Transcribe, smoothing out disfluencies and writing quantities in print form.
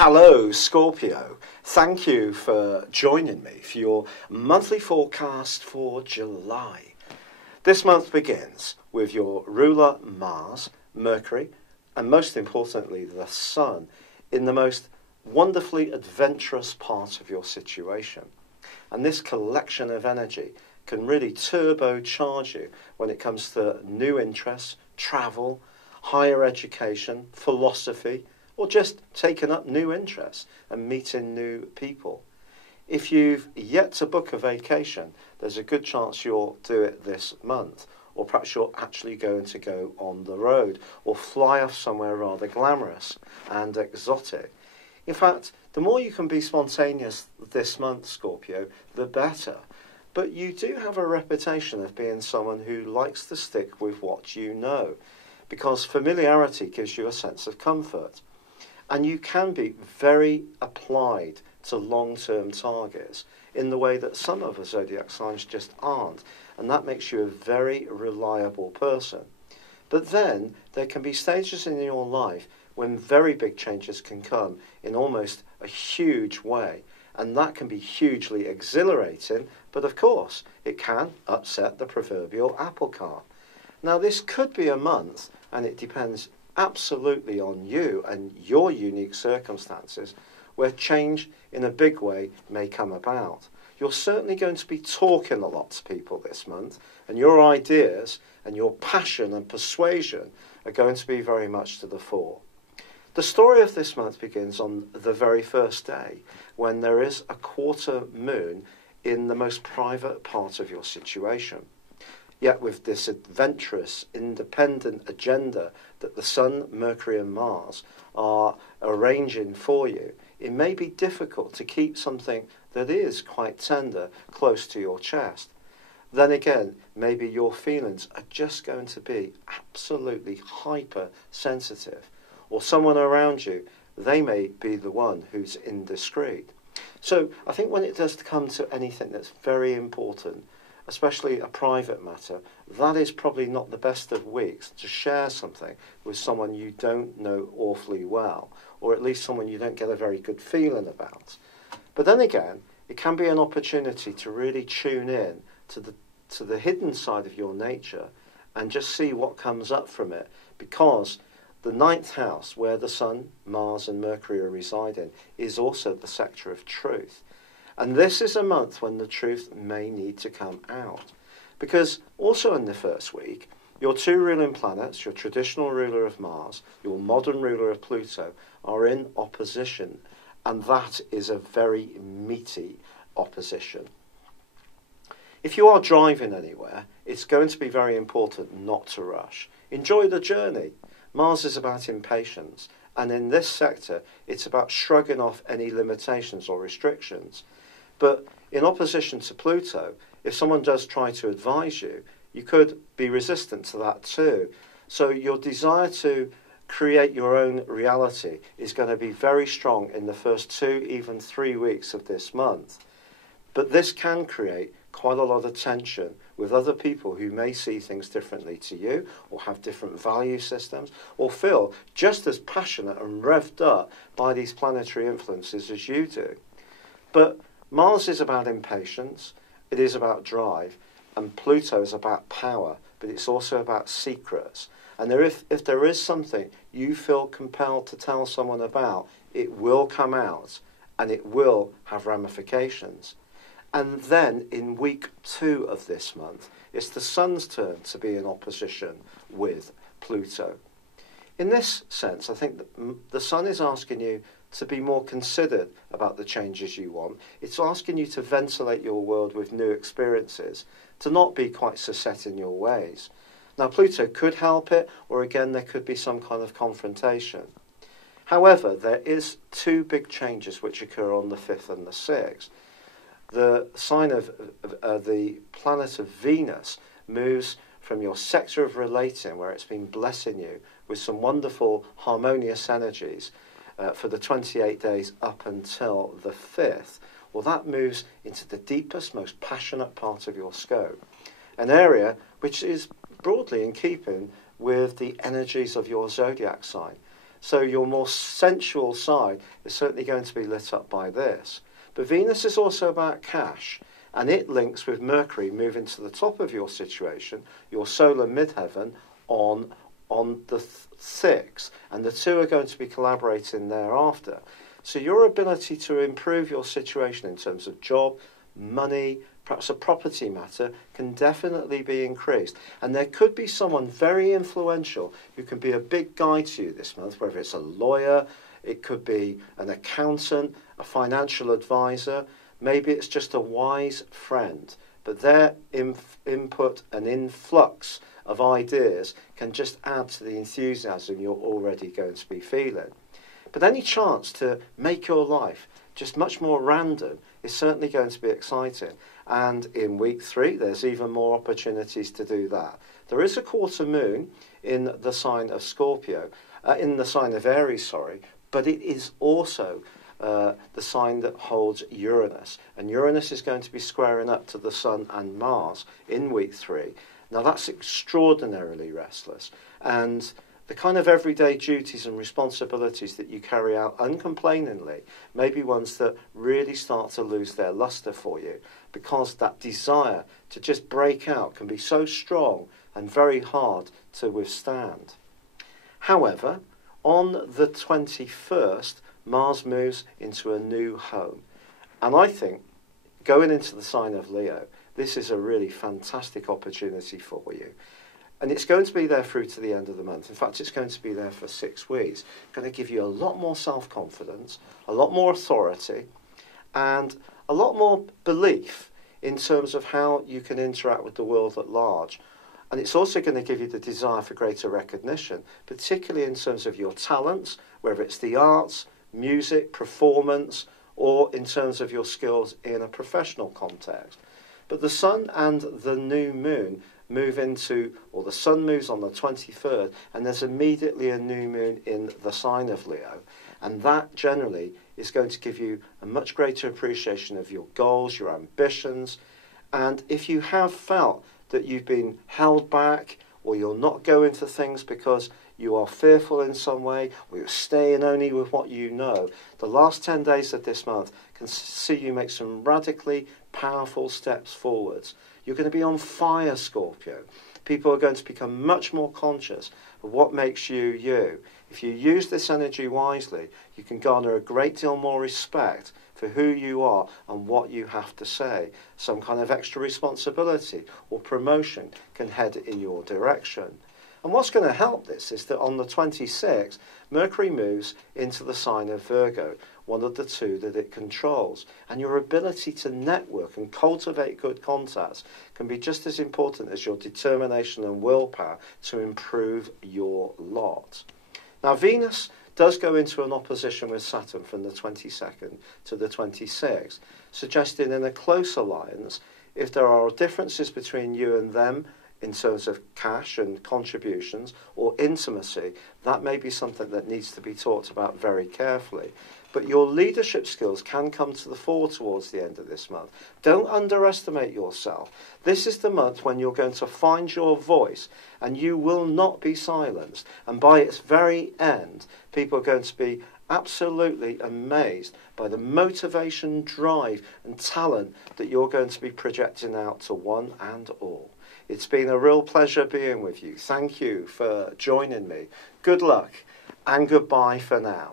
Hello, Scorpio. Thank you for joining me for your monthly forecast for July. This month begins with your ruler Mars, Mercury, and most importantly, the Sun, in the most wonderfully adventurous part of your situation. And this collection of energy can really turbocharge you when it comes to new interests, travel, higher education, philosophy, or just taking up new interests and meeting new people. If you've yet to book a vacation, there's a good chance you'll do it this month, or perhaps you're actually going to go on the road or fly off somewhere rather glamorous and exotic. In fact, the more you can be spontaneous this month, Scorpio, the better. But you do have a reputation of being someone who likes to stick with what you know, because familiarity gives you a sense of comfort. And you can be very applied to long-term targets in the way that some of the zodiac signs just aren't. And that makes you a very reliable person. But then there can be stages in your life when very big changes can come in almost a huge way. And that can be hugely exhilarating, but of course it can upset the proverbial apple cart. Now this could be a month, and it depends absolutely on you and your unique circumstances, where change in a big way may come about. You're certainly going to be talking a lot to people this month, and your ideas and your passion and persuasion are going to be very much to the fore. The story of this month begins on the very first day, when there is a quarter moon in the most private part of your situation. Yet with this adventurous, independent agenda that the Sun, Mercury and Mars are arranging for you, it may be difficult to keep something that is quite tender close to your chest. Then again, maybe your feelings are just going to be absolutely hypersensitive, or someone around you, they may be the one who's indiscreet. So I think when it does come to anything that's very important, especially a private matter, that is probably not the best of weeks to share something with someone you don't know awfully well, or at least someone you don't get a very good feeling about. But then again, it can be an opportunity to really tune in to the hidden side of your nature and just see what comes up from it, because the ninth house, where the Sun, Mars and Mercury are residing, is also the sector of truth. And this is a month when the truth may need to come out. Because also in the first week, your two ruling planets, your traditional ruler of Mars, your modern ruler of Pluto, are in opposition. And that is a very meaty opposition. If you are driving anywhere, it's going to be very important not to rush. Enjoy the journey. Mars is about impatience. And in this sector, it's about shrugging off any limitations or restrictions. But in opposition to Pluto, if someone does try to advise you, you could be resistant to that too. So your desire to create your own reality is going to be very strong in the first 2, even 3 weeks of this month. But this can create quite a lot of tension with other people who may see things differently to you, or have different value systems, or feel just as passionate and revved up by these planetary influences as you do. But Mars is about impatience, it is about drive, and Pluto is about power, but it's also about secrets. And if there is something you feel compelled to tell someone about, it will come out, and it will have ramifications. And then in week 2 of this month, it's the Sun's turn to be in opposition with Pluto. In this sense, I think that the Sun is asking you to be more considered about the changes you want. It's asking you to ventilate your world with new experiences, to not be quite so set in your ways. Now, Pluto could help it, or again, there could be some kind of confrontation. However, there is 2 big changes which occur on the 5th and the 6th. The sign of the planet of Venus moves from your sector of relating, where it's been blessing you with some wonderful harmonious energies, for the 28 days up until the 5th, well, that moves into the deepest, most passionate part of your scope, an area which is broadly in keeping with the energies of your zodiac sign. So your more sensual side is certainly going to be lit up by this. But Venus is also about cash, and it links with Mercury moving to the top of your situation, your solar midheaven, on the 6th, and the two are going to be collaborating thereafter. So your ability to improve your situation in terms of job, money, perhaps a property matter, can definitely be increased. And there could be someone very influential who can be a big guide to you this month, whether it's a lawyer, it could be an accountant, a financial advisor, maybe it's just a wise friend. But their input and influx of ideas can just add to the enthusiasm you're already going to be feeling. But any chance to make your life just much more random is certainly going to be exciting. And in week 3, there's even more opportunities to do that. There is a quarter moon in the sign of Scorpio, in the sign of Aries, sorry, but it is also the sign that holds Uranus. And Uranus is going to be squaring up to the Sun and Mars in week 3. Now that's extraordinarily restless, and the kind of everyday duties and responsibilities that you carry out uncomplainingly may be ones that really start to lose their luster for you, because that desire to just break out can be so strong and very hard to withstand. However, on the 21st, Mars moves into a new home, and I think going into the sign of Leo, this is a really fantastic opportunity for you. And it's going to be there through to the end of the month. In fact, it's going to be there for 6 weeks. It's going to give you a lot more self-confidence, a lot more authority, and a lot more belief in terms of how you can interact with the world at large. And it's also going to give you the desire for greater recognition, particularly in terms of your talents, whether it's the arts, music, performance, or in terms of your skills in a professional context. But the Sun and the new moon move into, or the Sun moves on the 23rd, and there's immediately a new moon in the sign of Leo. And that generally is going to give you a much greater appreciation of your goals, your ambitions. And if you have felt that you've been held back, or you're not going for things because you are fearful in some way, or you're staying only with what you know, the last 10 days of this month can see you make some radically powerful steps forwards. You're going to be on fire, Scorpio. People are going to become much more conscious of what makes you you. If you use this energy wisely, you can garner a great deal more respect for who you are and what you have to say. Some kind of extra responsibility or promotion can head in your direction. And what's going to help this is that on the 26th, Mercury moves into the sign of Virgo, one of the two that it controls. And your ability to network and cultivate good contacts can be just as important as your determination and willpower to improve your lot. Now, Venus does go into an opposition with Saturn from the 22nd to the 26th, suggesting in a close alliance, if there are differences between you and them in terms of cash and contributions or intimacy, that may be something that needs to be talked about very carefully. But your leadership skills can come to the fore towards the end of this month. Don't underestimate yourself. This is the month when you're going to find your voice, and you will not be silenced. And by its very end, people are going to be absolutely amazed by the motivation, drive and talent that you're going to be projecting out to one and all. It's been a real pleasure being with you. Thank you for joining me. Good luck and goodbye for now.